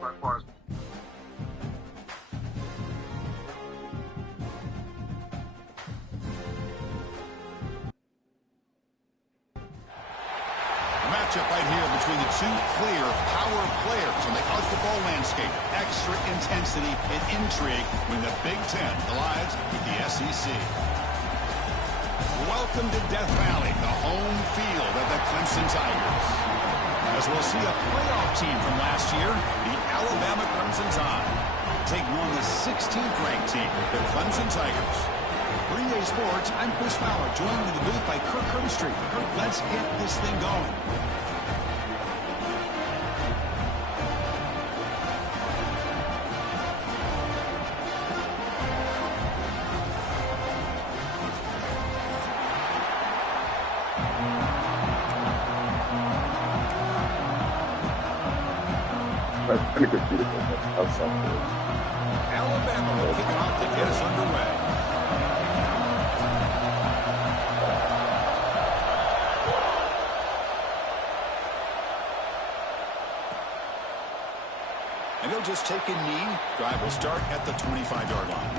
by far. Matchup right here between the two clear power players on the college football landscape. Extra intensity and intrigue when the Big Ten collides with the SEC. Welcome to Death Valley, the home field of the Clemson Tigers. As we'll see a playoff team from last year, the Alabama Crimson Tide, taking on the 16th ranked team, the Clemson Tigers. Green Day Sports, I'm Chris Fowler, joined in the booth by Kirk Herbstreit. Kirk, let's get this thing going. That's pretty good, beautiful. That's something. Alabama will kick it off to get us underway. And he'll just take a knee. Drive will start at the 25-yard line.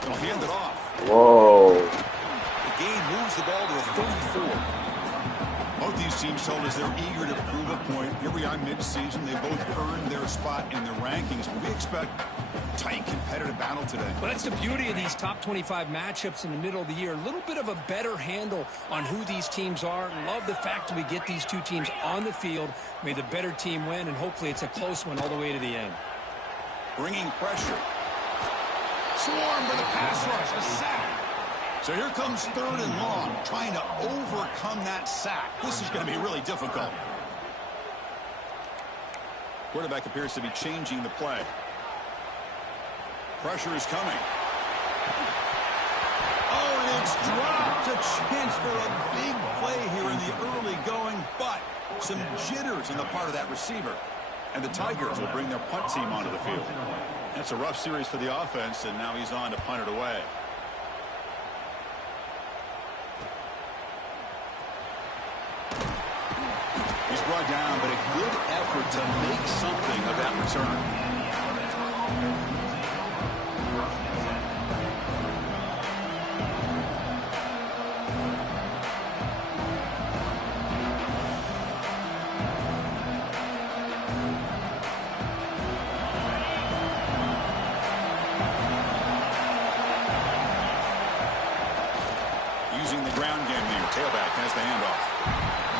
They'll hand it off. Whoa. The game moves the ball to a 34. Both these teams told us they're eager to prove a point. Here we are mid-season. They both earned their spot in the rankings. But we expect a tight, competitive battle today. Well, that's the beauty of these top 25 matchups in the middle of the year. A little bit of a better handle on who these teams are. Love the fact that we get these two teams on the field. May the better team win, and hopefully it's a close one all the way to the end. Bringing pressure. Swarm with a pass rush, a sack. So here comes 3rd and long, trying to overcome that sack. This is going to be really difficult. Quarterback appears to be changing the play. Pressure is coming. Oh, and it's dropped. A chance for a big play here in the early going, but some jitters on the part of that receiver. And the Tigers will bring their punt team onto the field. That's a rough series for the offense, and now he's on to punt it away. He's brought down, but a good effort to make something of that return. Using the ground game here. Tailback has the handoff.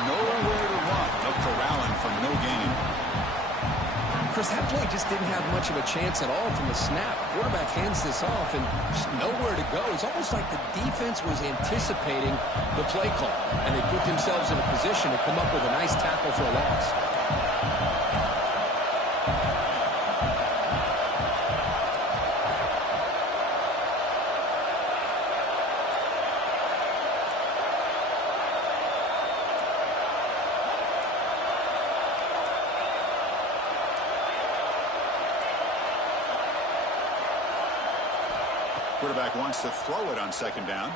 Nowhere to run. No corralling for no gain. Chris, that play just didn't have much of a chance at all from the snap. Quarterback hands this off and just nowhere to go. It's almost like the defense was anticipating the play call, and they put themselves in a position to come up with a nice tackle for a loss. Quarterback wants to throw it on 2nd down.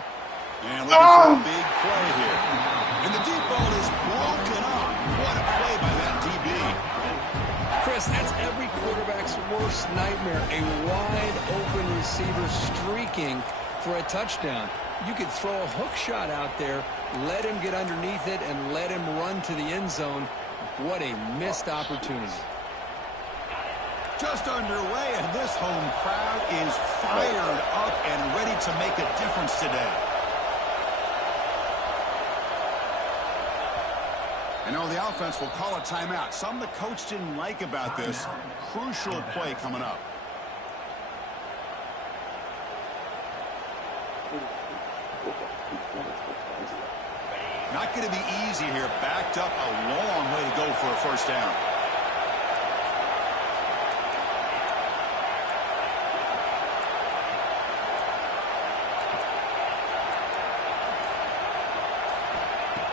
And looking for a big play here. And the deep ball is broken up. What a play by that DB. Chris, that's every quarterback's worst nightmare. A wide open receiver streaking for a touchdown. You could throw a hook shot out there, let him get underneath it, and let him run to the end zone. What a missed opportunity. Just underway, and this home crowd is fired up and ready to make a difference today. I know the offense will call a timeout. Something the coach didn't like about this. Crucial play coming up. Not going to be easy here. Backed up a long way to go for a first down.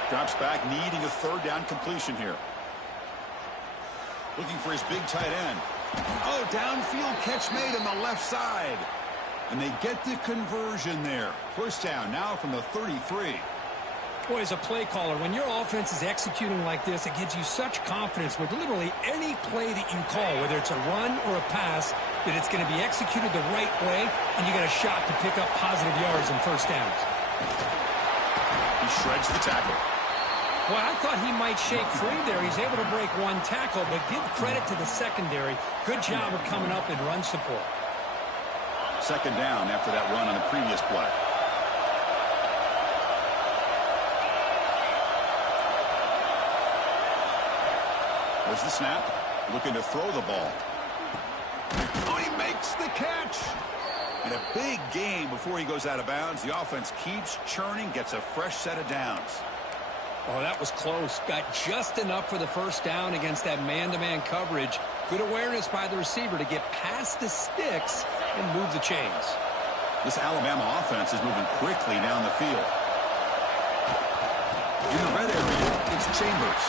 Drops back, needing a third down completion here. Looking for his big tight end. Oh, downfield catch made on the left side. And they get the conversion there. First down now from the 33. Boy, as a play caller, when your offense is executing like this, it gives you such confidence with literally any play that you call, whether it's a run or a pass, that it's going to be executed the right way, and you got a shot to pick up positive yards and first downs. He shreds the tackle. Well, I thought he might shake free there. He's able to break one tackle, but give credit to the secondary. Good job of coming up in run support. Second down after that run on the previous play. There's the snap. Looking to throw the ball. Oh, he makes the catch. And a big gain before he goes out of bounds. The offense keeps churning, gets a fresh set of downs. Oh, that was close. Got just enough for the first down against that man-to-man coverage. Good awareness by the receiver to get past the sticks and move the chains. This Alabama offense is moving quickly down the field. In the red area, it's Chambers.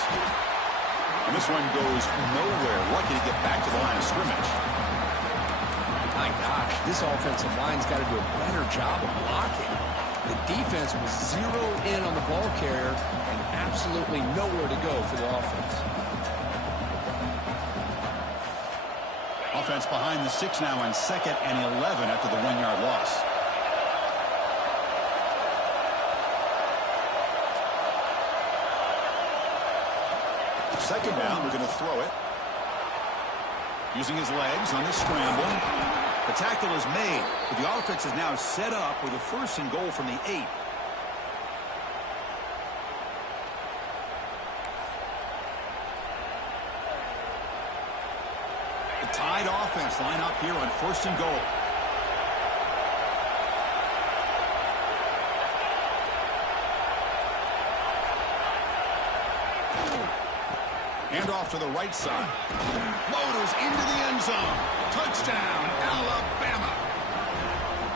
And this one goes nowhere. Lucky to get back to the line of scrimmage. My gosh, this offensive line's got to do a better job of blocking. The defense was zeroed in on the ball carrier and absolutely nowhere to go for the offense. Offense behind the 6 now on 2nd and 11 after the 1-yard loss. Second down, we're going to throw it. Using his legs on the scramble. The tackle is made, but the offense is now set up with a 1st and goal from the 8. The Tide offense line up here on 1st and goal. Handoff to the right side. Motors into the end zone. Touchdown, Alabama.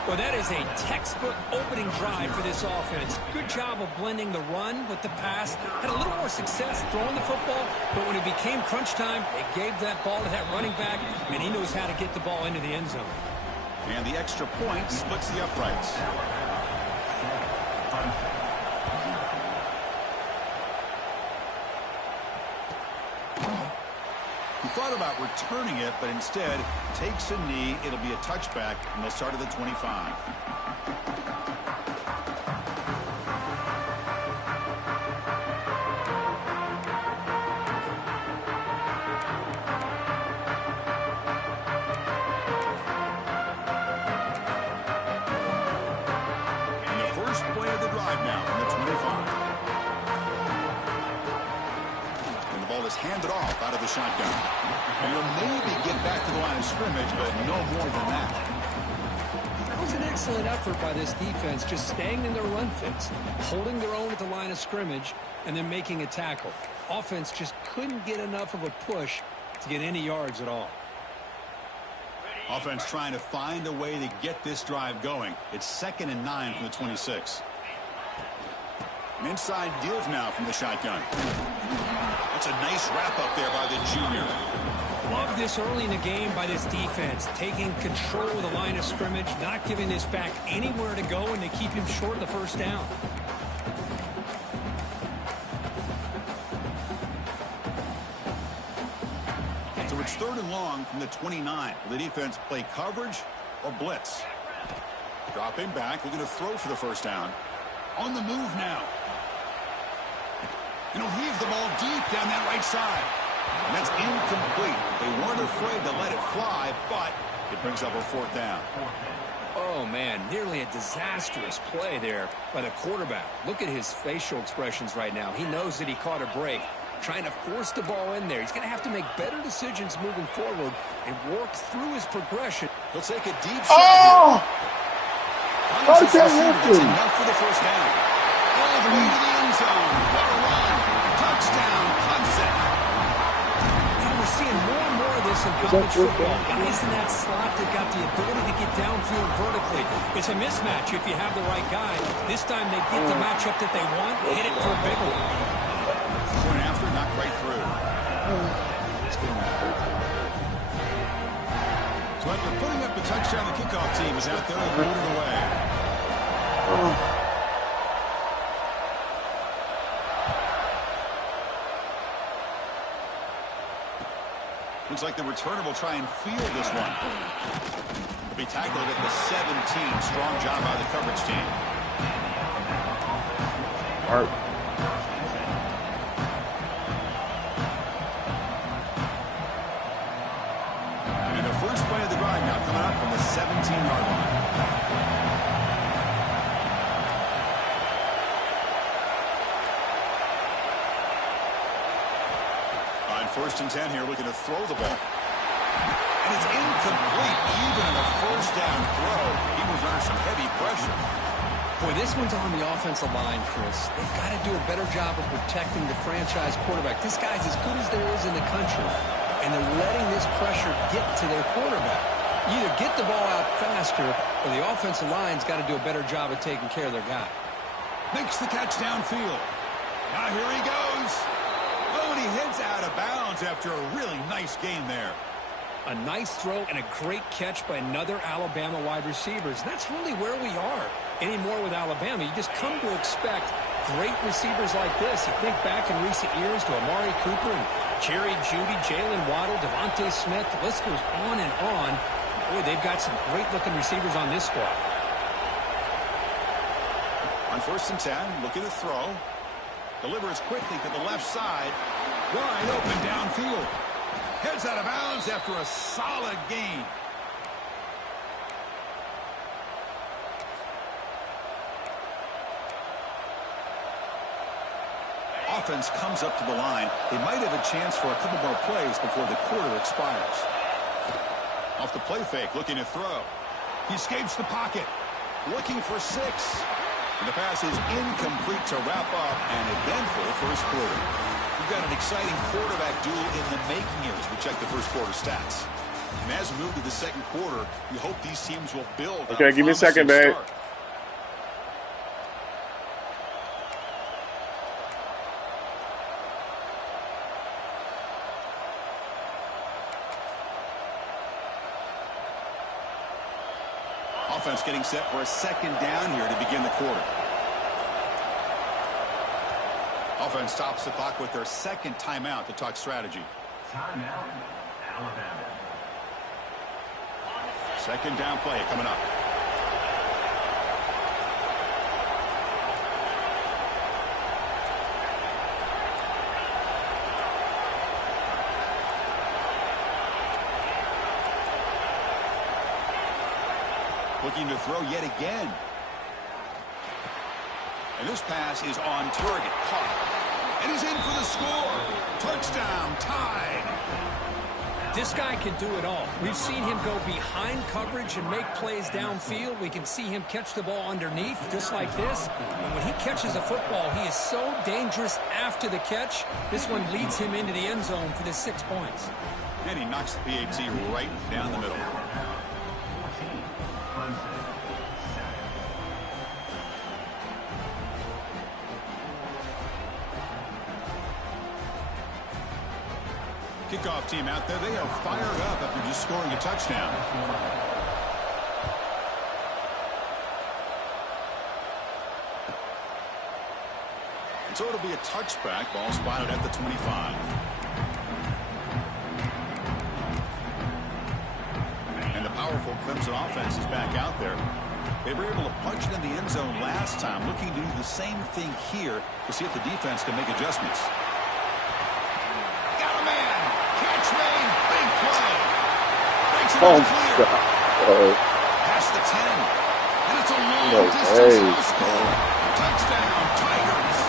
Well, that is a textbook opening drive for this offense. Good job of blending the run with the pass. Had a little more success throwing the football, but when it became crunch time, they gave that ball to that running back, and he knows how to get the ball into the end zone. And the extra point splits the uprights. He thought about returning it, but instead takes a knee. It'll be a touchback, and they'll start at the 25. And the first play of the drive now from the 25. Is handed off out of the shotgun. And he'll maybe get back to the line of scrimmage, but no more than that. That was an excellent effort by this defense, just staying in their run fits, holding their own at the line of scrimmage, and then making a tackle. Offense just couldn't get enough of a push to get any yards at all. Offense trying to find a way to get this drive going. It's 2nd and 9 from the 26. An inside deals now from the shotgun. That's a nice wrap up there by the junior. Love this early in the game by this defense, taking control of the line of scrimmage, not giving this back anywhere to go, and to keep him short of the first down. So it's 3rd and long from the 29. Will the defense play coverage or blitz? Dropping back, looking to throw for the first down. On the move now. And he'll heave the ball deep down that right side. And that's incomplete. They weren't afraid to let it fly, but it brings up a 4th down. Oh, man, nearly a disastrous play there by the quarterback. Look at his facial expressions right now. He knows that he caught a break, trying to force the ball in there. He's going to have to make better decisions moving forward and work through his progression. He'll take a deep shot here. How did that happen? That's enough for the first down. All the way to the end zone. What a run. Touchdown, Clemson. And we're seeing more and more of this this in college football. Guys in that slot that got the ability to get downfield vertically. It's a mismatch if you have the right guy. This time they get the matchup that they want, hit it for a big one. Point after, not quite through. So after putting up the touchdown, the kickoff team is out there and moving away. Looks like the returner will try and field this one. He'll be tackled at the 17. Strong job by the coverage team. Art. And the first play of the drive now coming up from the 17-yard line. First and 10 here, looking to throw the ball. And it's incomplete. Even in a first down throw, he was under some heavy pressure. Boy, this one's on the offensive line, Chris. They've got to do a better job of protecting the franchise quarterback. This guy's as good as there is in the country, and they're letting this pressure get to their quarterback. You either get the ball out faster, or the offensive line's got to do a better job of taking care of their guy. Makes the catch downfield. Now here he goes. Oh, and he heads out of bounds after a really nice game there. A nice throw and a great catch by another Alabama wide receivers. That's really where we are anymore with Alabama. You just come to expect great receivers like this. You think back in recent years to Amari Cooper and Jerry Jeudy, Jalen Waddle, Devontae Smith. The list goes on and on. Boy, they've got some great-looking receivers on this squad. On first and 10, looking to throw. Delivers quickly to the left side. Wide open downfield. Heads out of bounds after a solid gain. Offense comes up to the line. They might have a chance for a couple more plays before the quarter expires. Off the play fake, looking to throw. He escapes the pocket. Looking for 6. And the pass is incomplete to wrap up an eventful first quarter. We've got an exciting quarterback duel in the making here as we check the first quarter stats. And as we move to the second quarter, we hope these teams will build. Okay, give me a second, babe. Offense getting set for a second down here to begin the quarter. Offense stops the clock with their second timeout to talk strategy. Timeout, Alabama. Second down play coming up. Looking to throw yet again. And this pass is on target. Caught. And he's in for the score. Touchdown. Tied. This guy can do it all. We've seen him go behind coverage and make plays downfield. We can see him catch the ball underneath, just like this. And when he catches a football, he is so dangerous after the catch. This one leads him into the end zone for the 6 points. And he knocks the PAT right down the middle. Kickoff team out there, they are fired up after just scoring a touchdown. And so it'll be a touchback. Ball spotted at the 25. And the powerful Clemson offense is back out there. They were able to punch it in the end zone last time, looking to do the same thing here to see if the defense can make adjustments. Oh, God. Past the 10. And it's a long distance score. Touchdown, Tigers.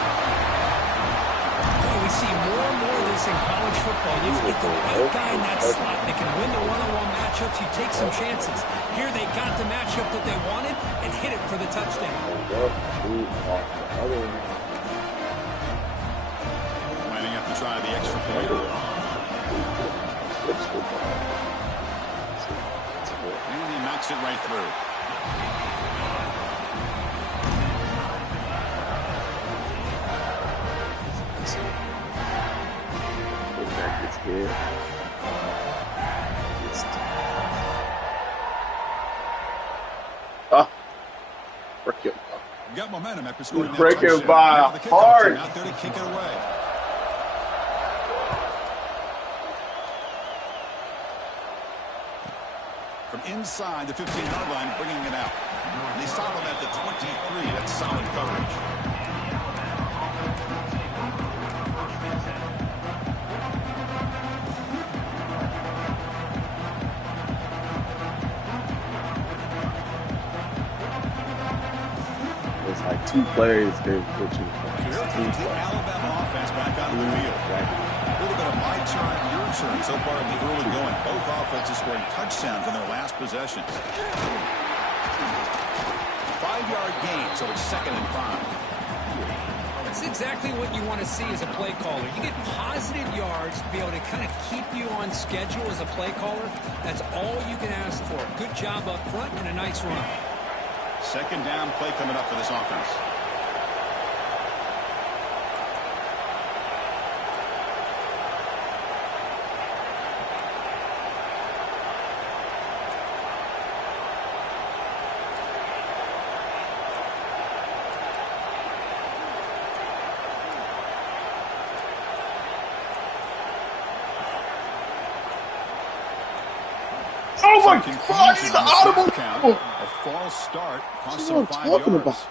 Well, we see more and more of this in college football. You get the right guy in that slot. They can win the one-on-one matchups. You take some chances. Here they got the matchup that they wanted and hit it for the touchdown. Lining up to try the extra point. Switch the ball. And he knocks it right through. Back his head. Oh, break it. Got momentum after scoring that Break it touchdown. by Now the kickoff heart. team out there to kick it away. From inside the 15-yard line, bringing it out. And they stop him at the 23. That's solid coverage. It's like two plays they're pitching. Here comes the Alabama offense back onto the field. A little bit of my turn, your turn so far in the early going. Both offenses scoring touchdowns on their last possessions. 5-yard gain, so it's 2nd and 5. That's exactly what you want to see as a play caller. You get positive yards to be able to kind of keep you on schedule as a play caller. That's all you can ask for. Good job up front and a nice run. 2nd down play coming up for this offense. Oh my Some God, he's confusion on the audible. snap count. A false start cost That's him what 5 I'm talking yards. about.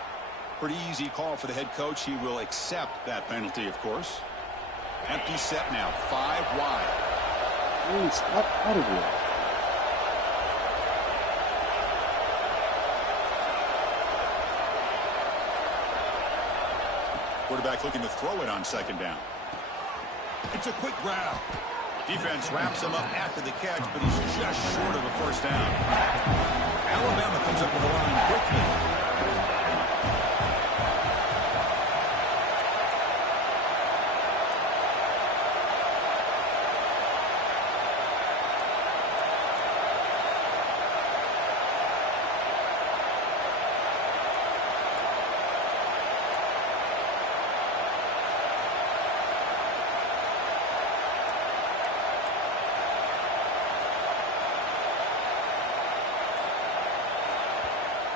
Pretty easy call for the head coach. He will accept that penalty, of course. Empty set now, 5 wide. Hey, stop out of here. Quarterback looking to throw it on 2nd down. It's a quick grab. Defense wraps him up after the catch, but he's just short of a 1st down. Alabama comes up with the line quickly.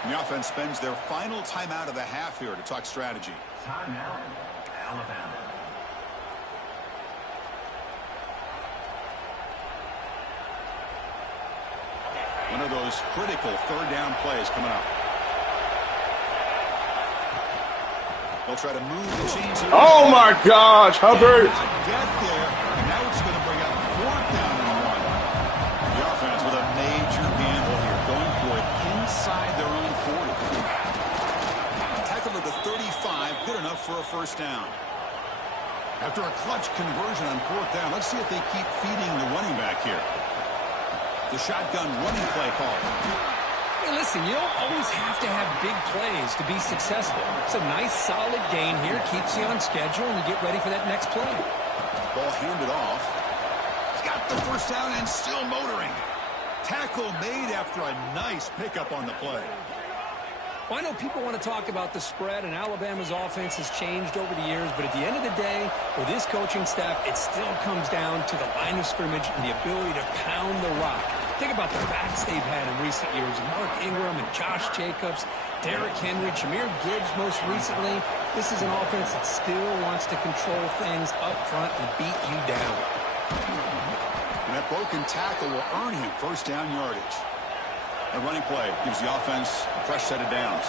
The offense spends their final timeout of the half here to talk strategy. Timeout, Alabama. One of those critical 3rd down plays coming up. They'll try to move the chains here. Oh my gosh, Hubbard. Not get there. And now it's going to bring up 4th down and 1. The offense with a major gamble here, going for it inside their own 40. Tackle at the 35, good enough for a 1st down. After a clutch conversion on 4th down, let's see if they keep feeding the running back here. The shotgun running play call. Hey, listen, you don't always have to have big plays to be successful. It's a nice, solid gain here. Keeps you on schedule, and you get ready for that next play. Ball handed off. He's got the 1st down and still motoring. Tackle made after a nice pickup on the play. Well, I know people want to talk about the spread, and Alabama's offense has changed over the years, but at the end of the day, with this coaching staff, it still comes down to the line of scrimmage and the ability to pound the rock. Think about the backs they've had in recent years. Mark Ingram and Josh Jacobs, Derrick Henry, Jahmyr Gibbs most recently. This is an offense that still wants to control things up front and beat you down. And that broken tackle will earn him 1st down yardage. A running play gives the offense a fresh set of downs.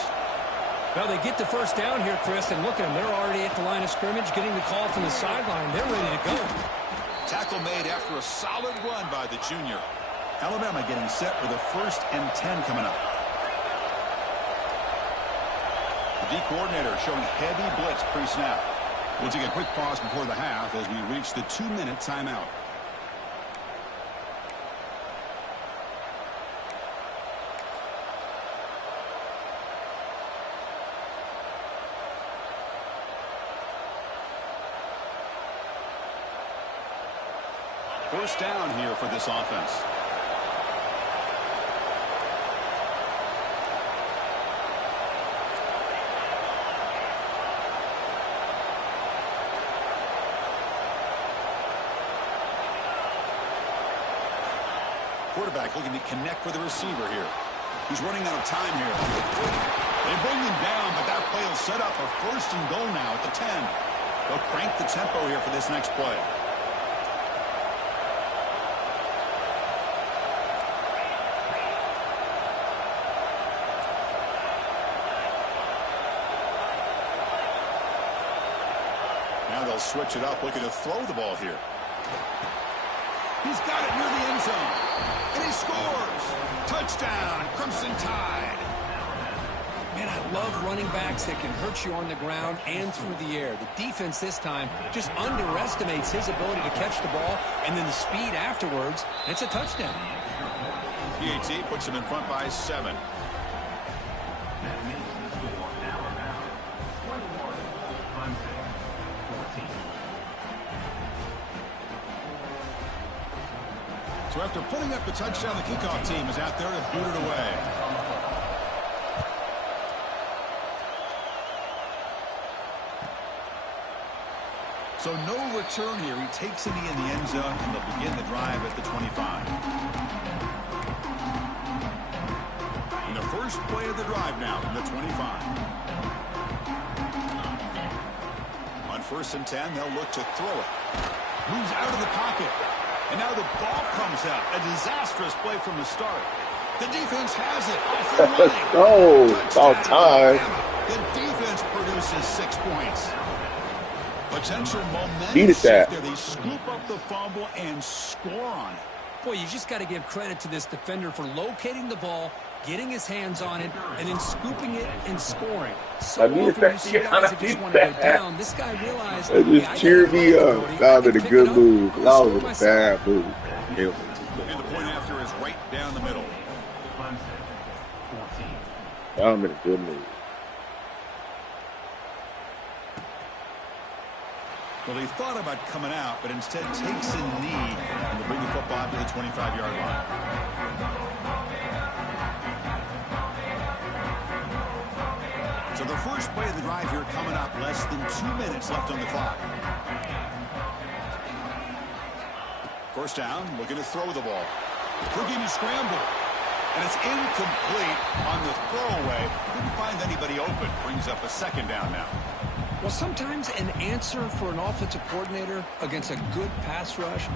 Well, they get the 1st down here, Chris, and look at them. They're already at the line of scrimmage, getting the call from the sideline. They're ready to go. Tackle made after a solid run by the junior. Alabama getting set for the 1st and 10 coming up. The D coordinator showing heavy blitz pre-snap. We'll take a quick pause before the half as we reach the 2-minute timeout. First down here for this offense. Quarterback looking to connect with the receiver here. He's running out of time here. They bring him down, but that play will set up a first and goal now at the 10. They'll crank the tempo here for this next play. Now they'll switch it up, looking to throw the ball here. He's got it near the end zone. And he scores. Touchdown, Crimson Tide. Man, I love running backs that can hurt you on the ground and through the air. The defense this time just underestimates his ability to catch the ball, and then the speed afterwards. It's a touchdown. PAT puts him in front by 7. That makes the score Alabama 21, Clemson 14. So after putting up the touchdown, the kickoff team is out there to boot it away. So no return here. He takes it in the end zone, and they'll begin the drive at the 25. And the first play of the drive now from the 25. On 1st and 10, they'll look to throw it. Moves out of the pocket. And now the ball comes out. A disastrous play from the start. The defense has it. Off and running. Oh, about time. The defense produces 6 points. Potential momentum Beat it that. shift there. They scoop up the fumble and score on it. Boy, you just got to give credit to this defender for locating the ball, getting his hands on it, and then scooping it and scoring. So often you see guys that just want to go down. This guy realized, They just cheered me up. That was a good move. That was a bad move. And the point after is right down the middle. Clemson 14. That was a good move. Well, he thought about coming out, but instead takes a knee and will bring the football to the 25-yard line. So the first play of the drive here coming up, less than 2 minutes left on the clock. First down, looking to throw the ball. Looking to scramble. And it's incomplete on the throwaway. Couldn't find anybody open. Brings up a second down now. well, sometimes an answer for an offensive coordinator against a good pass rush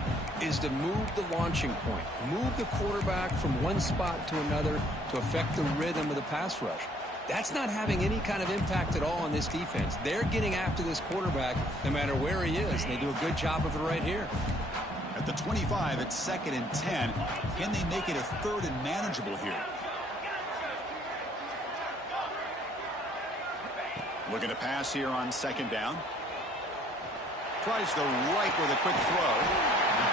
is to move the launching point, move the quarterback from one spot to another to affect the rhythm of the pass rush. That's not having any kind of impact at all on this defense. They're getting after this quarterback no matter where he is, and they do a good job of it right here. At the 25, it's 2nd and 10. Can they make it a 3rd and manageable here? Looking to pass here on 2nd down. Tries the right with a quick throw.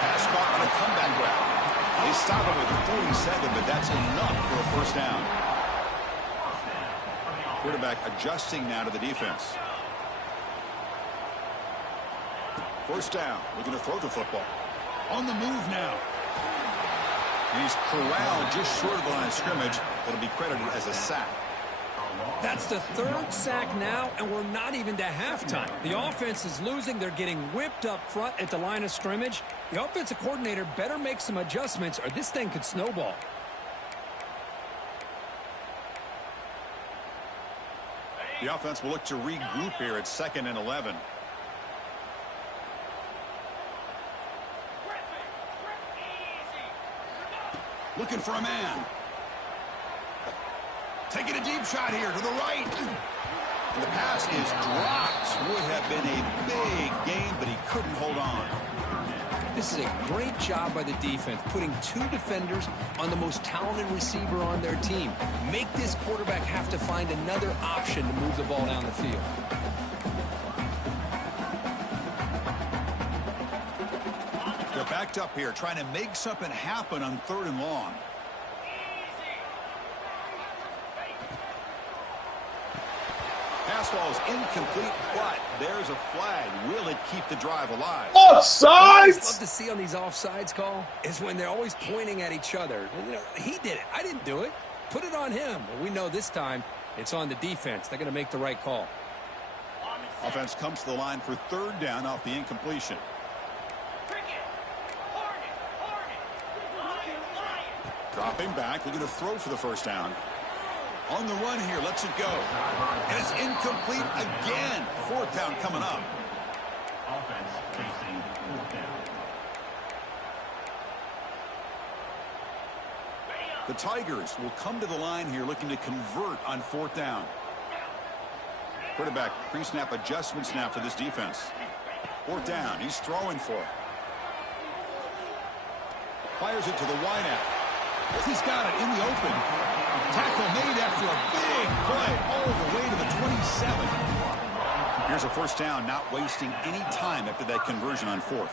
Pass caught on a comeback route. They stop it with a 47, but that's enough for a first down. Quarterback adjusting now to the defense. First down. Looking to throw the football. On the move now. He's corralled just short of the line of scrimmage. That'll be credited as a sack. That's the 3rd sack now, and we're not even to halftime. The offense is losing. They're getting whipped up front at the line of scrimmage. The offensive coordinator better make some adjustments, or this thing could snowball. The offense will look to regroup here at 2nd and 11. Looking for a man. Taking a deep shot here to the right. And the pass is dropped. Would have been a big gain, but he couldn't hold on. This is a great job by the defense, putting 2 defenders on the most talented receiver on their team. Make this quarterback have to find another option to move the ball down the field. They're backed up here, trying to make something happen on 3rd and long. pass falls incomplete, but there's a flag. Will it keep the drive alive? What I love Offsides! to see on these offsides call is when they're always pointing at each other. You know, he did it. I didn't do it. Put it on him. But we know this time it's on the defense. They're going to make the right call. Offense comes to the line for third down off the incompletion. Dropping back, looking to throw for the first down. On the run here, lets it go. And it's incomplete again. Fourth down coming up. Offense facing fourth down. The Tigers will come to the line here looking to convert on fourth down. Quarterback pre-snap adjustments now for this defense. Fourth down, he's throwing for it. Fires it to the wideout. He's got it in the open. Tackle made after a big play all the way to the 27. Here's a first down, not wasting any time after that conversion on fourth.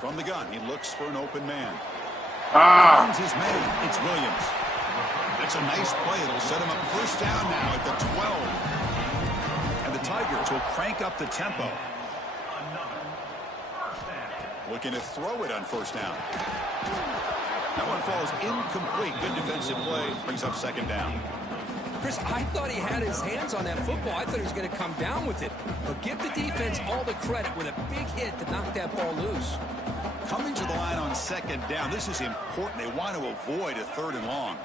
From the gun, he looks for an open man. Finds his man. It's Williams. That's a nice play. It'll set him up first down now at the 12. And the Tigers will crank up the tempo. Looking to throw it on first down. That one falls incomplete. Good defensive play. Brings up second down. Chris, I thought he had his hands on that football. I thought he was going to come down with it. But give the defense all the credit with a big hit to knock that ball loose. Coming to the line on second down. This is important. They want to avoid a third and long.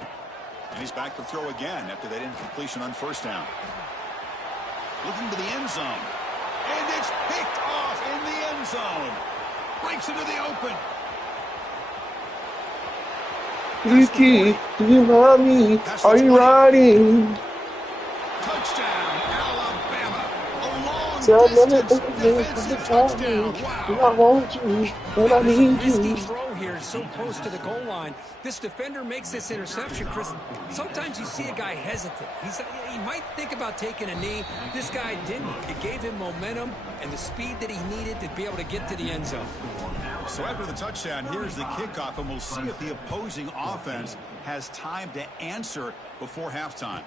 And he's back to throw again after that incompletion on first down. Looking to the end zone. And it's picked off in the end zone. Breaks into the open. Ricky, do you love me? Are you riding? Touchdown, Alabama. A long Tell distance me defensive touchdown. Wow. I want you, and I need Risky you. throw here, so close to the goal line. This defender makes this interception, Chris. Sometimes you see a guy hesitant. He might think about taking a knee. This guy didn't. It gave him momentum and the speed that he needed to be able to get to the end zone. So after the touchdown, here's the kickoff, and we'll see if the opposing offense has time to answer before halftime.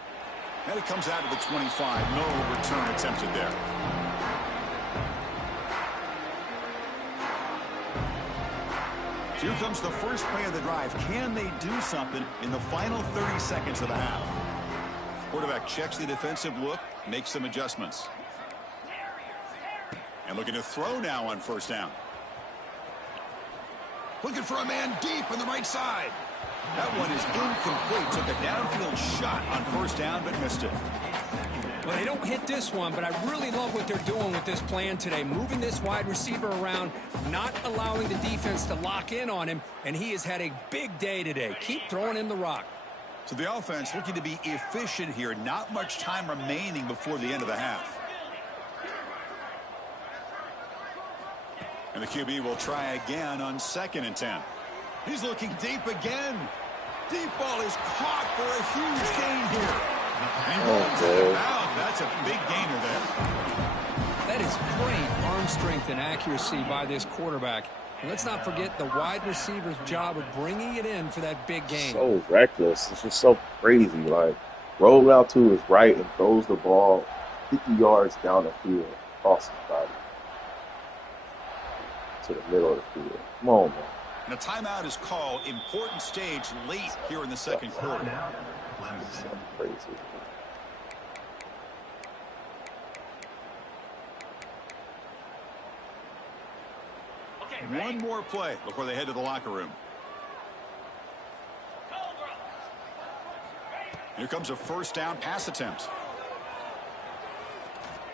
And it comes out to the 25. No return attempted there. Here comes the first play of the drive. Can they do something in the final 30 seconds of the half? Quarterback checks the defensive look, makes some adjustments. And looking to throw now on first down. Looking for a man deep on the right side. That one is incomplete. Took a downfield shot on first down, but missed it. Well, they don't hit this one, but I really love what they're doing with this plan today. Moving this wide receiver around, not allowing the defense to lock in on him, and he has had a big day today. Keep throwing him the rock. So the offense looking to be efficient here. Not much time remaining before the end of the half. And the QB will try again on 2nd and 10. He's looking deep again. Deep ball is caught for a huge gain here. And rolls it out. That's a big gainer there. That is great arm strength and accuracy by this quarterback. And let's not forget the wide receiver's job of bringing it in for that big gain. So reckless. It's just so crazy. Like, rolls out to his right and throws the ball 50 yards down the field, across his body, to the middle of the field. Come on, man. And a timeout is called. Important stage late here in the second quarter. So crazy. One more play before they head to the locker room. Here comes a first down pass attempt.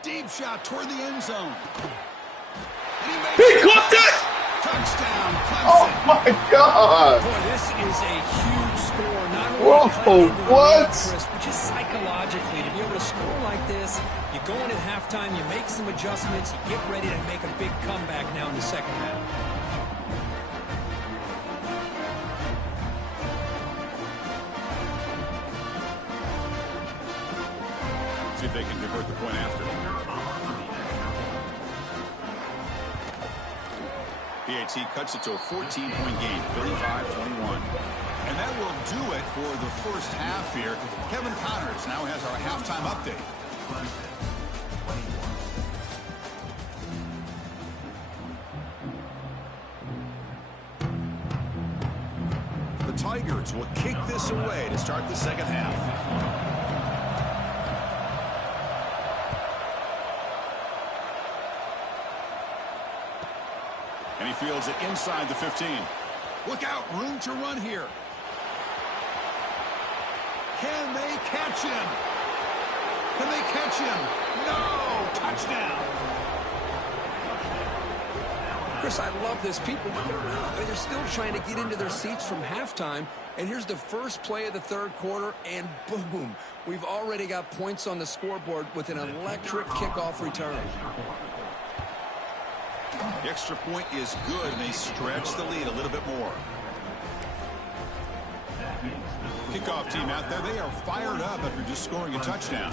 Deep shot toward the end zone. He caught it! Touchdown, Oh Clemson. my God! Boy, this is a huge score. Not only Whoa, cutting into the what? lead, Chris, but just psychologically to be able to score like this. You go in at halftime, you make some adjustments, you get ready to make a big comeback now in the second half. See if they can convert the point after. PAT cuts it to a 14-point game, 35-21. And that will do it for the first half here. Kevin Connors now has our halftime update. The Tigers will kick this away to start the second half. And he fields it inside the 15. Look out, room to run here. Can they catch him? Can they catch him? No! Touchdown! Chris, I love this. People, they're still trying to get into their seats from halftime. And here's the first play of the third quarter, and boom, we've already got points on the scoreboard with an electric kickoff return. The extra point is good, and they stretch the lead a little bit more. Kickoff team out there, they are fired up after just scoring a touchdown.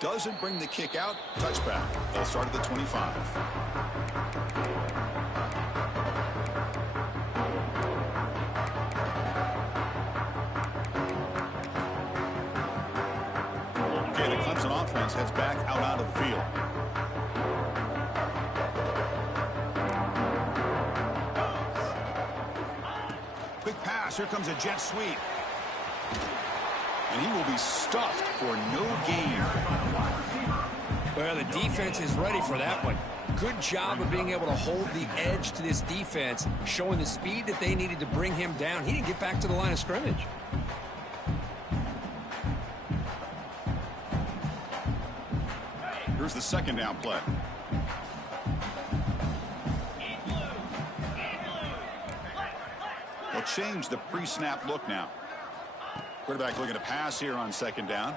Doesn't bring the kick out. Touchback. They'll start at the 25. Okay, the Clemson offense heads back out onto the field. Quick pass. Here comes a jet sweep. And he will be stuffed for no gain. Well, the defense is ready for that one. Good job of being able to hold the edge to this defense, showing the speed that they needed to bring him down. He didn't get back to the line of scrimmage. Here's the second down play. They'll change the pre-snap look now. Quarterback looking to pass here on second down.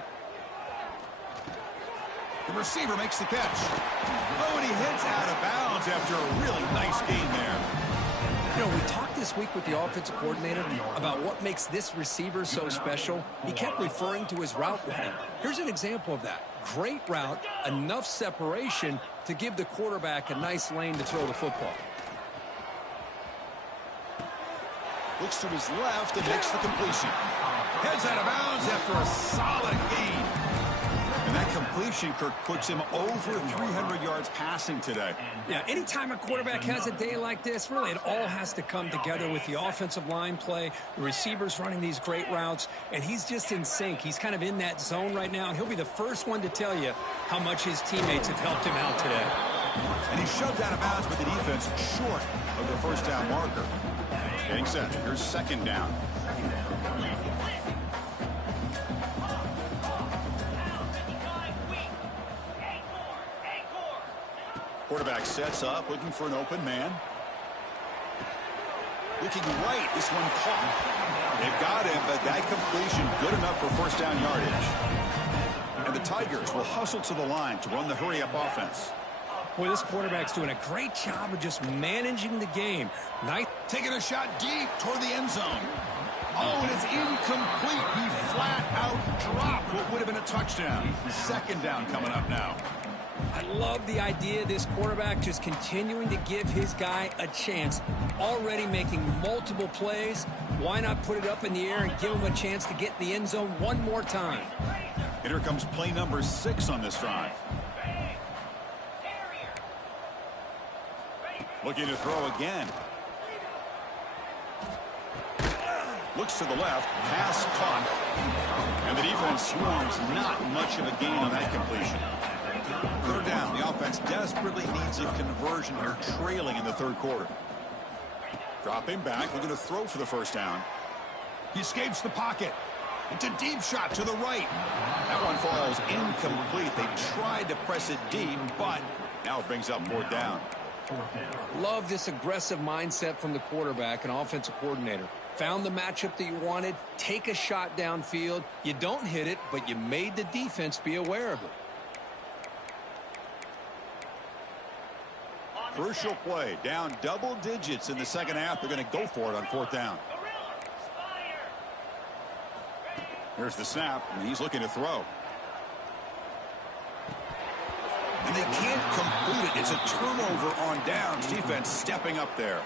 The receiver makes the catch. Oh, and he hits out of bounds after a really nice gain there. You know, we talked this week with the offensive coordinator about what makes this receiver so special. He kept referring to his route running. Here's an example of that. Great route, enough separation to give the quarterback a nice lane to throw the football. Looks to his left and makes the completion. Heads out of bounds after a solid gain. And that completion, Kirk, puts him over 300 yards passing today. Yeah, anytime a quarterback has a day like this, really it all has to come together with the offensive line play, the receivers running these great routes, and he's just in sync. He's kind of in that zone right now, and he'll be the first one to tell you how much his teammates have helped him out today. And he shoved out of bounds with the defense short of the first down marker. Getting set. Here's second down. Quarterback sets up, looking for an open man. Looking right, this one caught. They've got him, but that completion good enough for first down yardage. And the Tigers will hustle to the line to run the hurry-up offense. Boy, this quarterback's doing a great job of just managing the game. Nice. Taking a shot deep toward the end zone. Oh, and it's incomplete. He flat out dropped what would have been a touchdown. Second down coming up now. I love the idea of this quarterback just continuing to give his guy a chance. Already making multiple plays. Why not put it up in the air and give him a chance to get in the end zone one more time? And here comes play number 6 on this drive. Looking to throw again. Looks to the left. Pass caught. And the defense swarms. Not much of a gain on that completion. Third down. The offense desperately needs a conversion here, trailing in the third quarter. Dropping back. Looking to throw for the first down. He escapes the pocket. It's a deep shot to the right. That one falls incomplete. They tried to press it deep, but now it brings up fourth down. Love this aggressive mindset from the quarterback and offensive coordinator. Found the matchup that you wanted. Take a shot downfield. You don't hit it, but you made the defense be aware of it. Crucial play. Down double digits in the second half. They're going to go for it on fourth down. Here's the snap, and he's looking to throw. And they can't complete it. It's a turnover on downs. Defense stepping up there.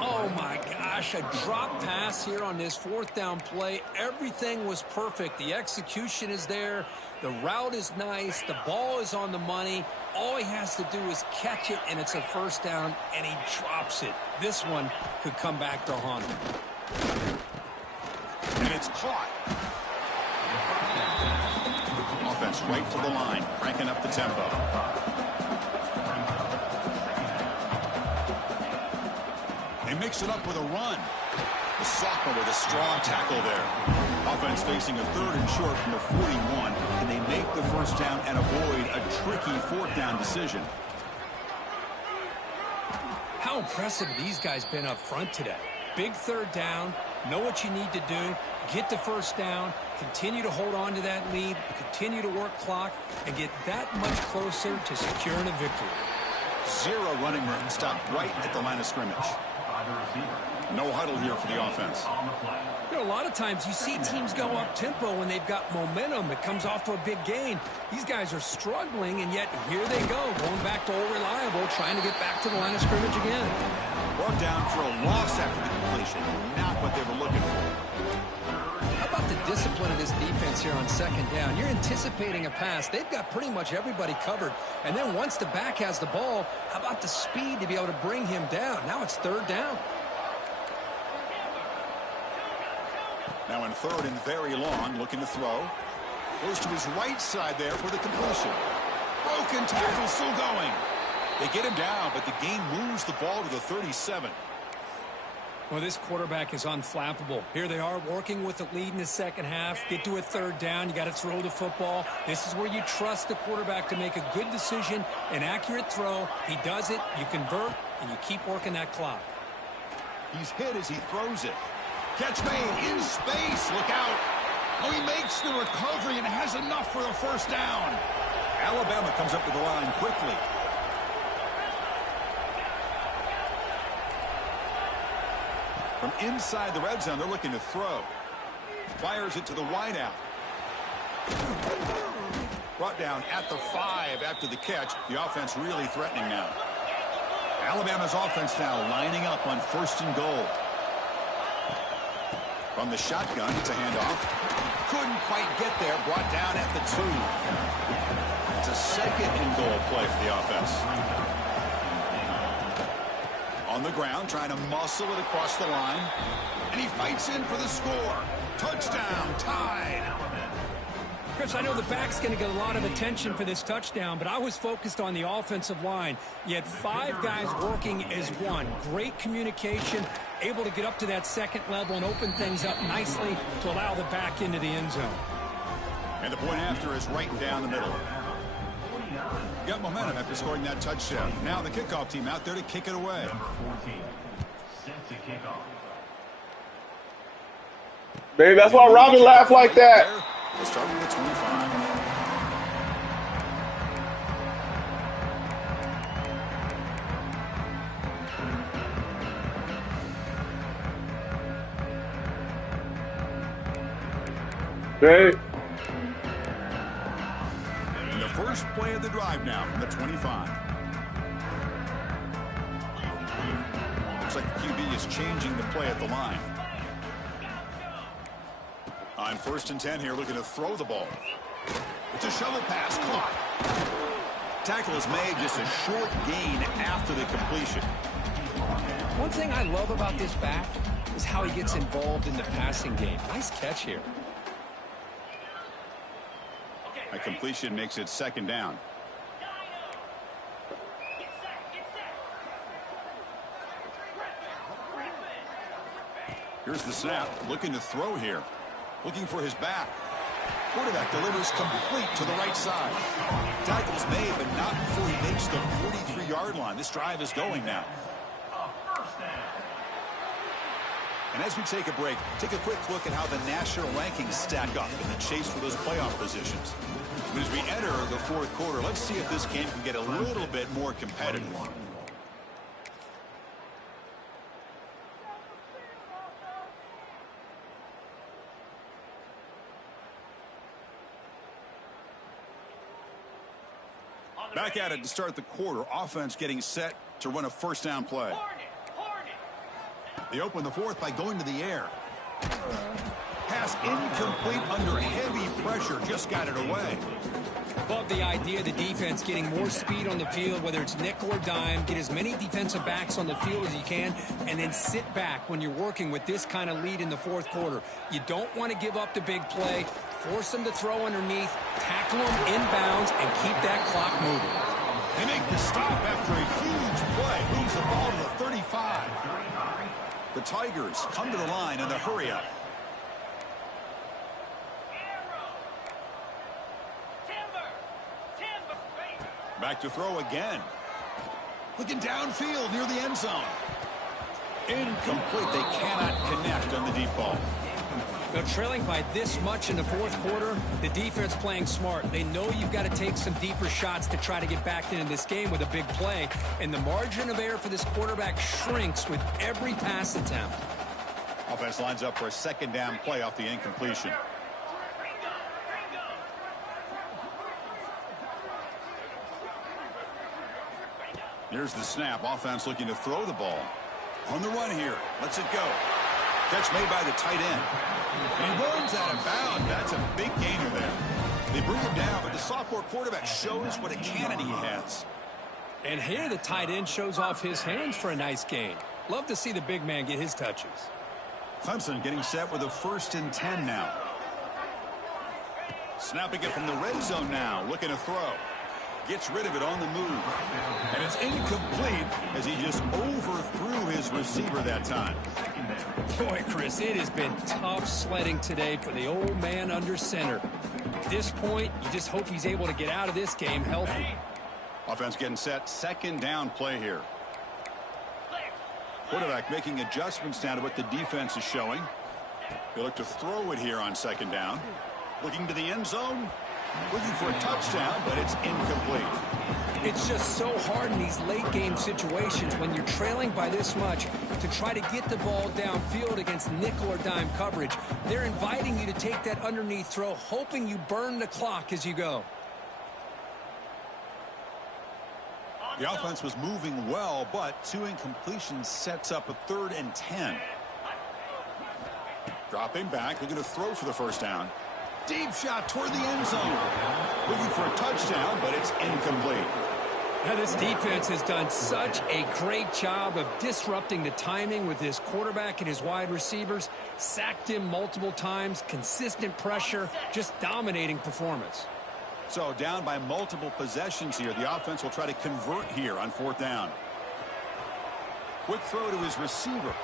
Oh, my gosh. A drop pass here on this fourth down play. Everything was perfect. The execution is there. The route is nice. The ball is on the money. All he has to do is catch it, and it's a first down, and he drops it. This one could come back to haunt him. And it's caught. Offense right for the line, cranking up the tempo. They mix it up with a run. The sophomore with a strong tackle there. Offense facing a 3rd and short from the 41, and they make the first down and avoid a tricky 4th down decision. How impressive these guys been up front today. Big 3rd down, know what you need to do, get the first down, continue to hold on to that lead, continue to work clock, and get that much closer to securing a victory. 0 running room, stopped right at the line of scrimmage. No huddle here for the offense. You know, a lot of times you see teams go up-tempo when they've got momentum. It comes off to a big gain. These guys are struggling, and yet here they go, going back to old reliable, trying to get back to the line of scrimmage again. Brought down for a loss after the completion. Not what they were looking for. How about the discipline of this defense here on 2nd down? You're anticipating a pass. They've got pretty much everybody covered. And then once the back has the ball, how about the speed to be able to bring him down? Now it's 3rd down. Now in 3rd and very long, looking to throw. Goes to his right side there for the completion. Broken tackle, still going. They get him down, but the gain moves the ball to the 37. Well, this quarterback is unflappable. Here they are working with the lead in the second half. Get to a 3rd down. You got to throw the football. This is where you trust the quarterback to make a good decision, an accurate throw. He does it, you convert, and you keep working that clock. He's hit as he throws it. Catch made in space. Look out. Oh, he makes the recovery and has enough for the first down. Alabama comes up to the line quickly. From inside the red zone, they're looking to throw. Fires it to the wideout. Brought down at the 5 after the catch. The offense really threatening now. Alabama's offense now lining up on 1st and goal. From the shotgun, it's a handoff. Couldn't quite get there. Brought down at the 2. It's a 2nd and goal play for the offense. On the ground, trying to muscle it across the line. And he fights in for the score. Touchdown, tied. Chris, I know the back's going to get a lot of attention for this touchdown, but I was focused on the offensive line. You had 5 guys working as one. Great communication, able to get up to that 2nd level and open things up nicely to allow the back into the end zone. And the point after is right down the middle. Got momentum after scoring that touchdown. Now the kickoff team out there to kick it away. Number 14, set to kick off. Baby, that's why Robin laughed like that. We'll start with the 25. Okay. And the first play of the drive now from the 25. Looks like the QB is changing the play at the line. On 1st and 10 here, looking to throw the ball. It's a shovel pass, caught. Tackle is made, just a short gain after the completion. One thing I love about this back is how he gets involved in the passing game. Nice catch here. A completion makes it 2nd down. Here's the snap, looking to throw here. Looking for his back. Quarterback delivers complete to the right side. Tackle's made, but not before he makes the 43-yard line. This drive is going now. And as we take a break, take a quick look at how the national rankings stack up in the chase for those playoff positions. But as we enter the 4th quarter, let's see if this game can get a little bit more competitive. Back at it to start the quarter. Offense getting set to run a first down play. They open the fourth by going to the air. Pass incomplete under heavy pressure. Just got it away. Love the idea of the defense getting more speed on the field, whether it's nickel or dime. Get as many defensive backs on the field as you can, and then sit back when you're working with this kind of lead in the fourth quarter. You don't want to give up the big play. Force them to throw underneath, tackle them inbounds, and keep that clock moving. They make the stop after a huge play. Moves the ball to the 35. The Tigers come to the line in the hurry-up. Back to throw again. Looking downfield near the end zone. Incomplete. They cannot connect on the deep ball. They're trailing by this much in the fourth quarter. The defense playing smart. They know you've got to take some deeper shots to try to get back into this game with a big play. And the margin of error for this quarterback shrinks with every pass attempt. Offense lines up for a second down play off the incompletion. Here's the snap. Offense looking to throw the ball. On the run here. Lets it go. Catch made by the tight end. And he runs out of bounds. That's a big gainer there. They bring him down, but the sophomore quarterback shows what a cannon he has. And here the tight end shows off his hands for a nice gain. Love to see the big man get his touches. Clemson getting set with a 1st and 10 now. Snapping it from the red zone now. Looking to throw. Gets rid of it on the move. And it's incomplete as he just overthrew his receiver that time. Boy, Chris, it has been tough sledding today for the old man under center. At this point, you just hope he's able to get out of this game healthy. Offense getting set. Second down play here. Quarterback making adjustments down to what the defense is showing. They look to throw it here on second down. Looking to the end zone. Looking for a touchdown, but it's incomplete. It's just so hard in these late game situations when you're trailing by this much to try to get the ball downfield against nickel or dime coverage. They're inviting you to take that underneath throw, hoping you burn the clock as you go. The offense was moving well, but 2 incompletions sets up a 3rd and 10. Dropping back, looking to throw for the first down. Deep shot toward the end zone. Looking for a touchdown, but it's incomplete. Now, this defense has done such a great job of disrupting the timing with his quarterback and his wide receivers. Sacked him multiple times, consistent pressure, just dominating performance. So down by multiple possessions here. The offense will try to convert here on 4th down. Quick throw to his receiver.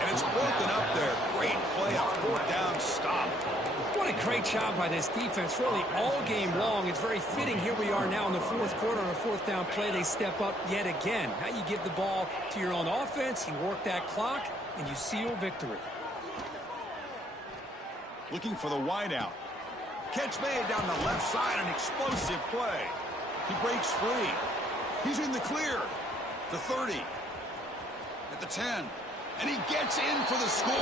And it's broken up there. Great play, a 4th down stop. What a great job by this defense, really all game long. It's very fitting. Here we are now in the fourth quarter on a 4th down play. They step up yet again. Now you give the ball to your own offense, you work that clock, and you seal victory. Looking for the wideout. Catch made down the left side, an explosive play. He breaks free. He's in the clear. The 30. At the 10. And he gets in for the score.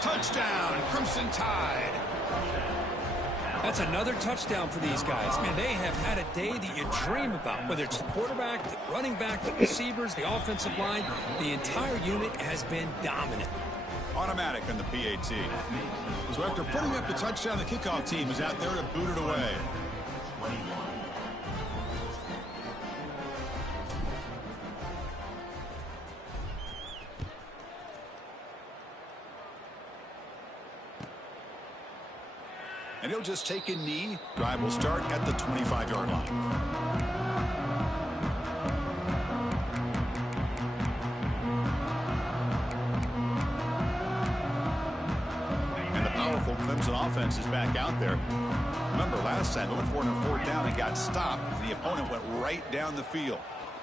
Touchdown, Crimson Tide. That's another touchdown for these guys. Man, they have had a day that you dream about. Whether it's the quarterback, the running back, the receivers, the offensive line, the entire unit has been dominant. Automatic on the PAT. So after putting up the touchdown, the kickoff team is out there to boot it away. And he'll just take a knee. Drive will start at the 25-yard line. And the powerful Clemson offense is back out there. Remember, last time they went for it on 4th down and got stopped. The opponent went right down the field.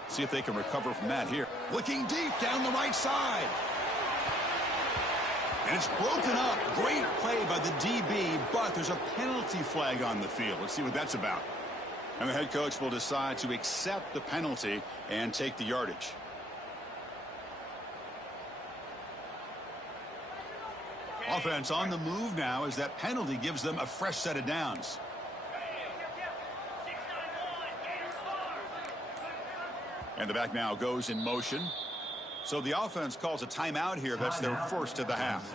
See if they can recover from that here. Looking deep down the right side. And it's broken up. Great play by the DB, but there's a penalty flag on the field. Let's see what that's about. And the head coach will decide to accept the penalty and take the yardage. Offense on the move now as that penalty gives them a fresh set of downs. And the back now goes in motion. So the offense calls a timeout here. That's their first of the half.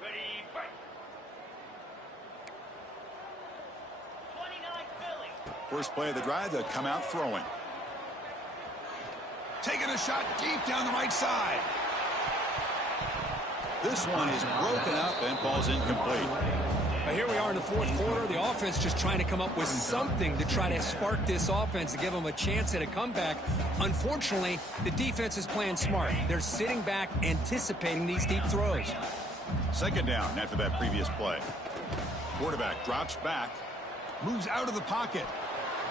Ready, fight. 29 Philly. First play of the drive, they'll come out throwing. Taking a shot deep down the right side. This one is broken up and falls incomplete. Here we are in the fourth quarter. The offense just trying to come up with something to try to spark this offense to give them a chance at a comeback. Unfortunately, the defense is playing smart. They're sitting back, anticipating these deep throws. Second down after that previous play. Quarterback drops back, moves out of the pocket.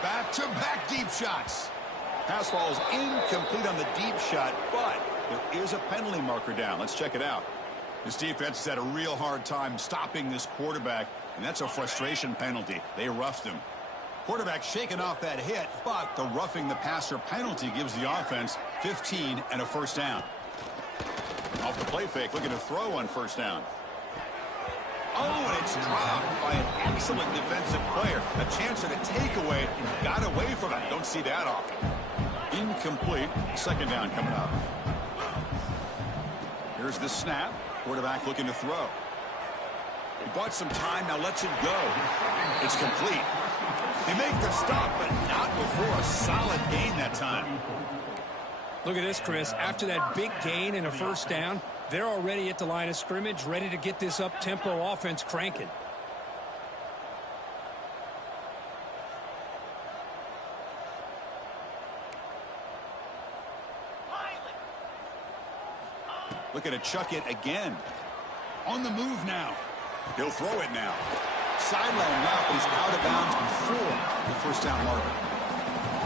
Back-to-back deep shots. Pass falls incomplete on the deep shot, but there is a penalty marker down. Let's check it out. This defense has had a real hard time stopping this quarterback, and that's a frustration penalty. They roughed him. Quarterback shaking off that hit, but the roughing the passer penalty gives the offense 15 and a first down. Off the play fake, looking to throw on first down. Oh, and it's dropped by an excellent defensive player. A chance at a takeaway. Got away from it. Don't see that often. Incomplete. Second down coming up. Here's the snap. Quarterback looking to throw. He bought some time, now lets it go. It's complete. They make the stop, but not before a solid gain that time. Look at this, Chris. After that big gain and a first down, they're already at the line of scrimmage, ready to get this up-tempo offense cranking. Looking to chuck it again. On the move now. He'll throw it now. Sideline up, but he's out of bounds before the first down marker.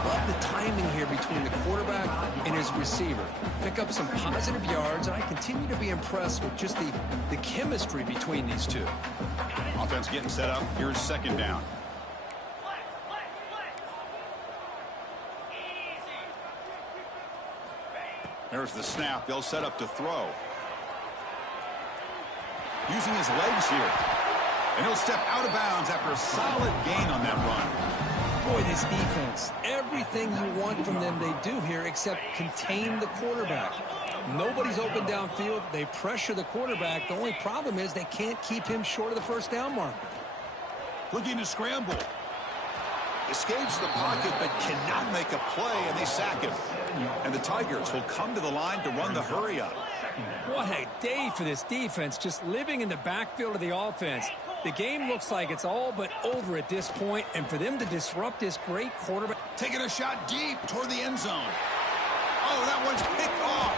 Love the timing here between the quarterback and his receiver. Pick up some positive yards, and I continue to be impressed with just the chemistry between these two. Offense getting set up. Here's second down. There's the snap. They'll set up to throw. Using his legs here. And he'll step out of bounds after a solid gain on that run. Boy, this defense, everything you want from them they do here except contain the quarterback. Nobody's open downfield. They pressure the quarterback. The only problem is they can't keep him short of the first down marker. Looking to scramble. Escapes the pocket but cannot make a play, and they sack him. And the Tigers will come to the line to run the hurry up. What a day for this defense, just living in the backfield of the offense. The game looks like it's all but over at this point, and for them to disrupt this great quarterback. Taking a shot deep toward the end zone. Oh, that one's picked off.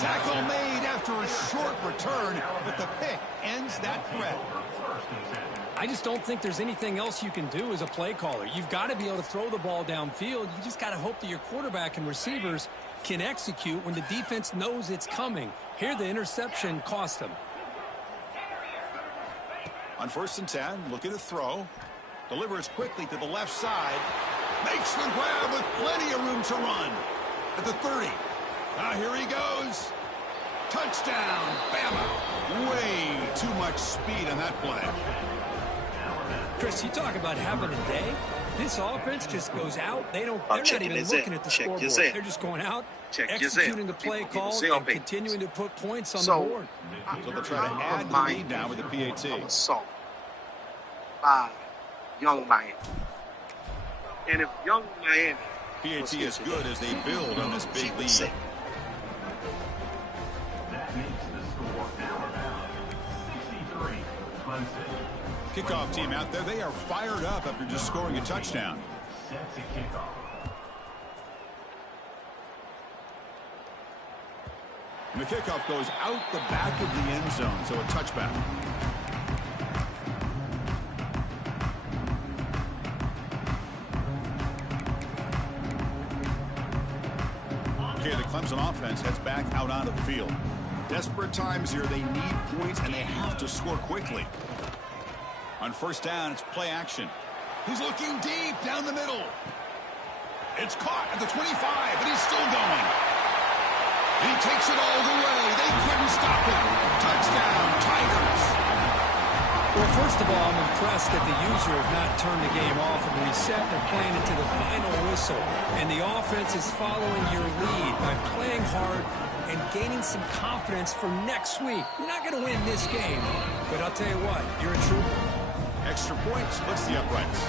Tackle made after a short return, but the pick ends that threat. I just don't think there's anything else you can do as a play caller. You've got to be able to throw the ball downfield. You just got to hope that your quarterback and receivers can execute when the defense knows it's coming. Here, the interception cost them. On 1st and 10, looking to throw. Delivers quickly to the left side. Makes the grab with plenty of room to run. At the 30. Now here he goes. Touchdown, Bama. Way too much speed on that play. Chris, you talk about having a day. This offense just goes out. They're not even looking at the scoreboard. They're just going out, executing the play call, and continuing to put points on the board. So they'll try to add the lead now with the PAT. Assault by Young Miami. And if Young Miami PAT is good as they build on this big lead. That makes the score Alabama 63, Clemson. Kickoff team out there. They are fired up after just scoring a touchdown. Set to kick off. And the kickoff goes out the back of the end zone, so a touchback. Okay, the Clemson offense heads back out onto the field. Desperate times here. They need points, and they have to score quickly. On 1st down, it's play action. He's looking deep down the middle. It's caught at the 25, but he's still going. He takes it all the way. They couldn't stop him. Touchdown, Tigers. Well, first of all, I'm impressed that the user has not turned the game off and reset. They're playing it to the final whistle. And the offense is following your lead by playing hard and gaining some confidence for next week. You're not going to win this game, but I'll tell you what, you're a trooper. Extra point splits the uprights.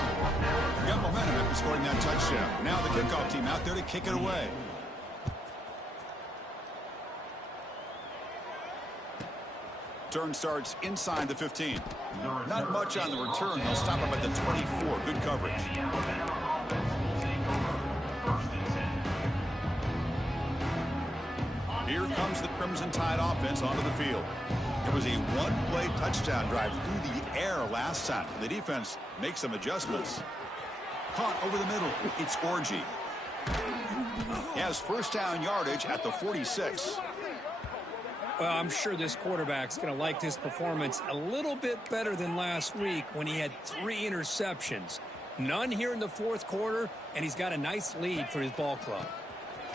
We got momentum after scoring that touchdown. Now the kickoff team out there to kick it away. Turn starts inside the 15. Not much on the return. They'll stop him at the 24. Good coverage. Here comes the Crimson Tide offense onto the field. It was a one-play touchdown drive through the air last time. The defense makes some adjustments. Caught over the middle. It's Orgy. He has first down yardage at the 46. Well, I'm sure this quarterback's going to like this performance a little bit better than last week when he had 3 interceptions. None here in the fourth quarter, and he's got a nice lead for his ball club.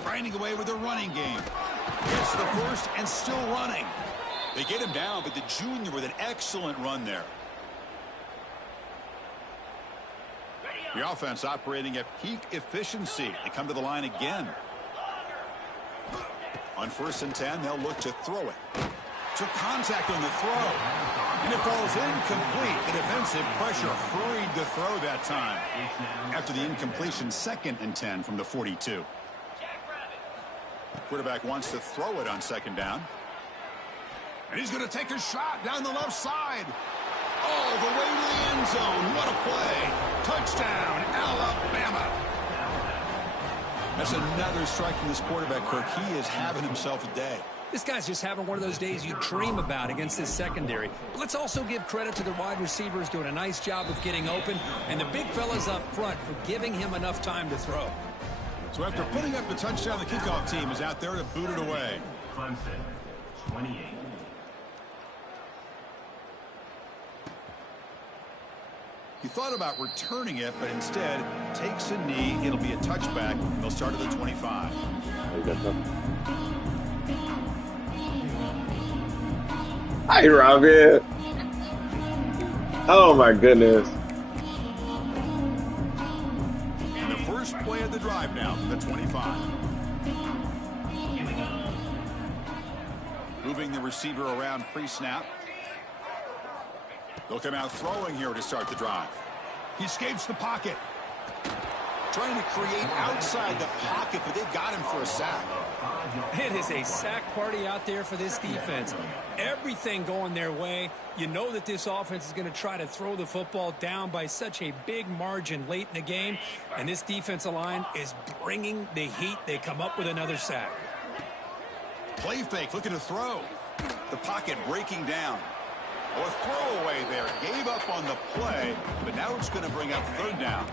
Grinding away with a running game. Gets the first and still running. They get him down, but the junior with an excellent run there. The offense operating at peak efficiency. They come to the line again. On 1st and 10, they'll look to throw it. Took contact on the throw. And it falls incomplete. The defensive pressure hurried the throw that time. After the incompletion, 2nd and 10 from the 42. Quarterback wants to throw it on 2nd down. And he's going to take a shot down the left side. Oh, the way to the end zone. What a play. Touchdown, Alabama. That's another strike from this quarterback, Kirk. He is having himself a day. This guy's just having one of those days you dream about against this secondary. But let's also give credit to the wide receivers doing a nice job of getting open, and the big fellas up front for giving him enough time to throw. So after putting up the touchdown, the kickoff team is out there to boot it away. Clemson, 28. He thought about returning it, but instead takes a knee. It'll be a touchback. They'll start at the 25. Hi, Robin. Oh, my goodness. And the first play of the drive now from the 25. Moving the receiver around pre-snap. They'll come out throwing here to start the drive. He escapes the pocket. Trying to create outside the pocket, but they've got him for a sack. It is a sack party out there for this defense. Everything going their way. You know that this offense is going to try to throw the football down by such a big margin late in the game. And this defensive line is bringing the heat. They come up with another sack. Play fake, looking to throw. The pocket breaking down. Or throwaway there. Gave up on the play, but now it's going to bring up 3rd down.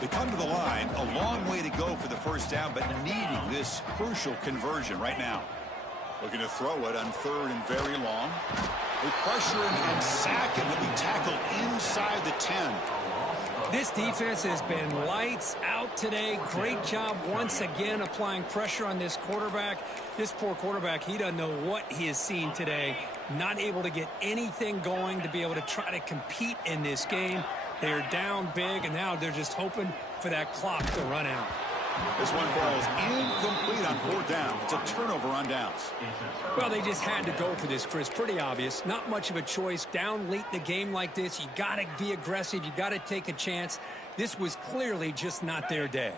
They come to the line, a long way to go for the first down, but needing this crucial conversion right now. Looking to throw it on 3rd and very long. They pressure him and sack him. He'll be tackled inside the 10. This defense has been lights out today. Great job once again applying pressure on this quarterback. This poor quarterback, he doesn't know what he has seen today. Not able to get anything going to be able to try to compete in this game. They're down big, and now they're just hoping for that clock to run out. This one falls incomplete on 4th down. It's a turnover on downs. Well, they just had to go for this, Chris. Pretty obvious. Not much of a choice. Down late in the game like this, you got to be aggressive. You got to take a chance. This was clearly just not their day.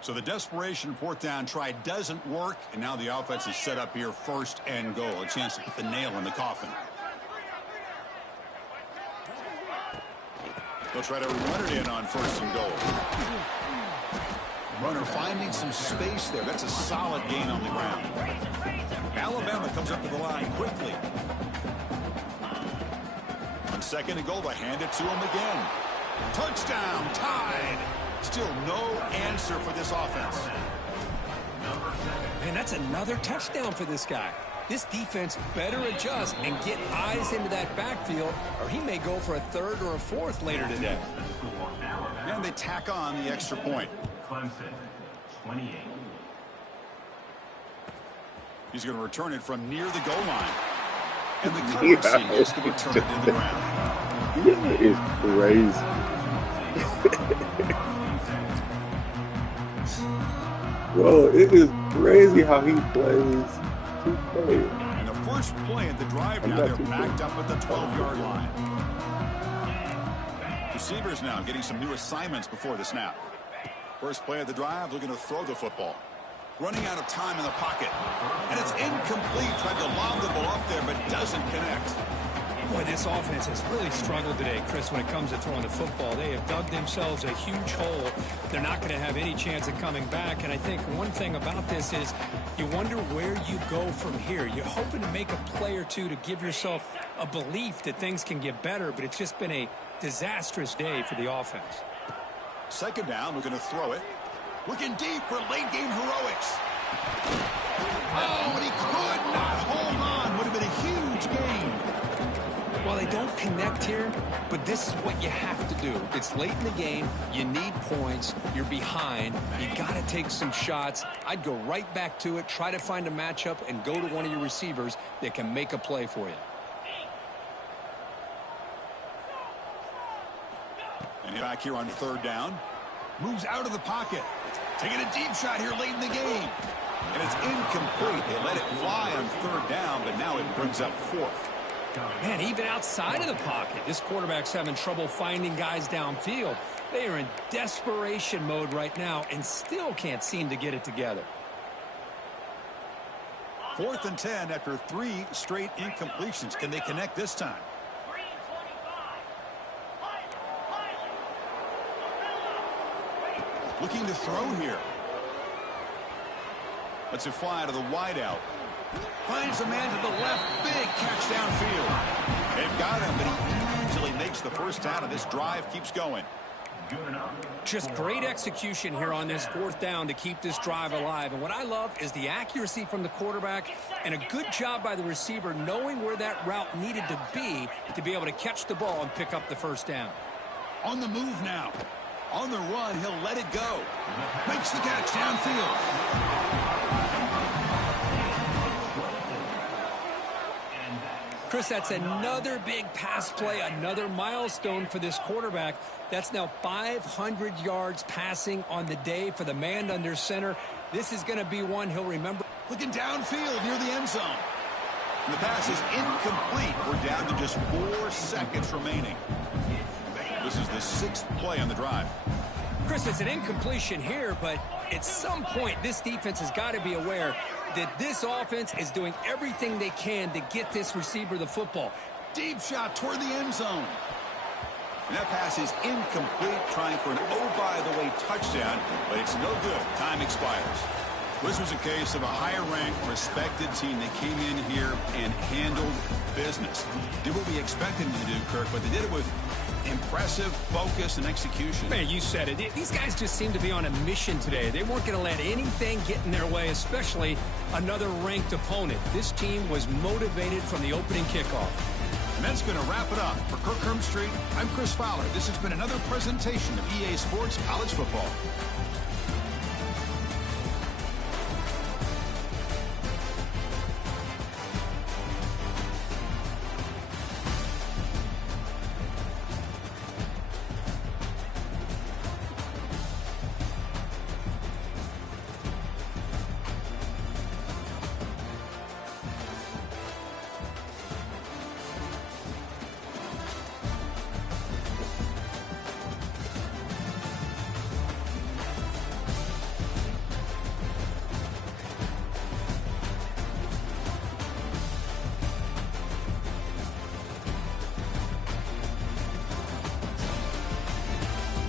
So the desperation 4th down try doesn't work, and now the offense is set up here 1st and goal. A chance to put the nail in the coffin. They'll try to run it in on 1st and goal. Runner finding some space there. That's a solid gain on the ground. Alabama comes up to the line quickly. On 2nd and goal, they hand it to him again. Touchdown, Tide. Still no answer for this offense. Man, that's another touchdown for this guy. This defense better adjust and get eyes into that backfield, or he may go for a 3rd or a 4th later today. And they tack on the extra point. Clemson, 28. He's going to return it from near the goal line. And the currency is to return to the ground. Yeah, it's crazy. Bro, it is crazy how he plays 2K. And the first play at the drive I'm now, not they're too backed up at the 12-yard line. Receivers now getting some new assignments before the snap. First play of the drive, looking to throw the football. Running out of time in the pocket. And it's incomplete. Tried to lob the ball up there, but doesn't connect. Boy, this offense has really struggled today, Chris, when it comes to throwing the football. They have dug themselves a huge hole. They're not going to have any chance of coming back. And I think one thing about this is you wonder where you go from here. You're hoping to make a play or two to give yourself a belief that things can get better, but it's just been a disastrous day for the offense. Second down, looking to throw it. Looking deep for late-game heroics. Oh, and he could not hold on. Would have been a huge gain. Well, they don't connect here, but this is what you have to do. It's late in the game. You need points. You're behind. You got to take some shots. I'd go right back to it, try to find a matchup, and go to one of your receivers that can make a play for you. And back here on third down. Moves out of the pocket. Taking a deep shot here late in the game. And it's incomplete. They let it fly on third down, but now it brings up fourth. Man, even outside of the pocket, this quarterback's having trouble finding guys downfield. They are in desperation mode right now and still can't seem to get it together. 4th and 10 after 3 straight incompletions. Can they connect this time? Looking to throw here. Lets it fly to the wideout. Finds a man to the left. Big catch downfield. They've got him, but he easily makes the first down, and this drive keeps going. Just great execution here on this 4th down to keep this drive alive. And what I love is the accuracy from the quarterback and a good job by the receiver knowing where that route needed to be able to catch the ball and pick up the first down. On the move now. On the run, he'll let it go. Makes the catch downfield. Chris, that's another big pass play, another milestone for this quarterback. That's now 500 yards passing on the day for the man under center. This is going to be one he'll remember. Looking downfield near the end zone. And the pass is incomplete. We're down to just 4 seconds remaining. This is the 6th play on the drive. Chris, it's an incompletion here, but at some point, this defense has got to be aware that this offense is doing everything they can to get this receiver the football. Deep shot toward the end zone. And that pass is incomplete, trying for an oh-by-the-way touchdown, but it's no good. Time expires. This was a case of a higher-ranked, respected team that came in here and handled business. Did what we expected them to do, Kirk, but they did it with impressive focus and execution. Man, you said it. These guys just seem to be on a mission today. They weren't going to let anything get in their way, especially another ranked opponent. This team was motivated from the opening kickoff. And that's going to wrap it up. For Kirk Hermstreet, I'm Chris Fowler. This has been another presentation of EA Sports College Football.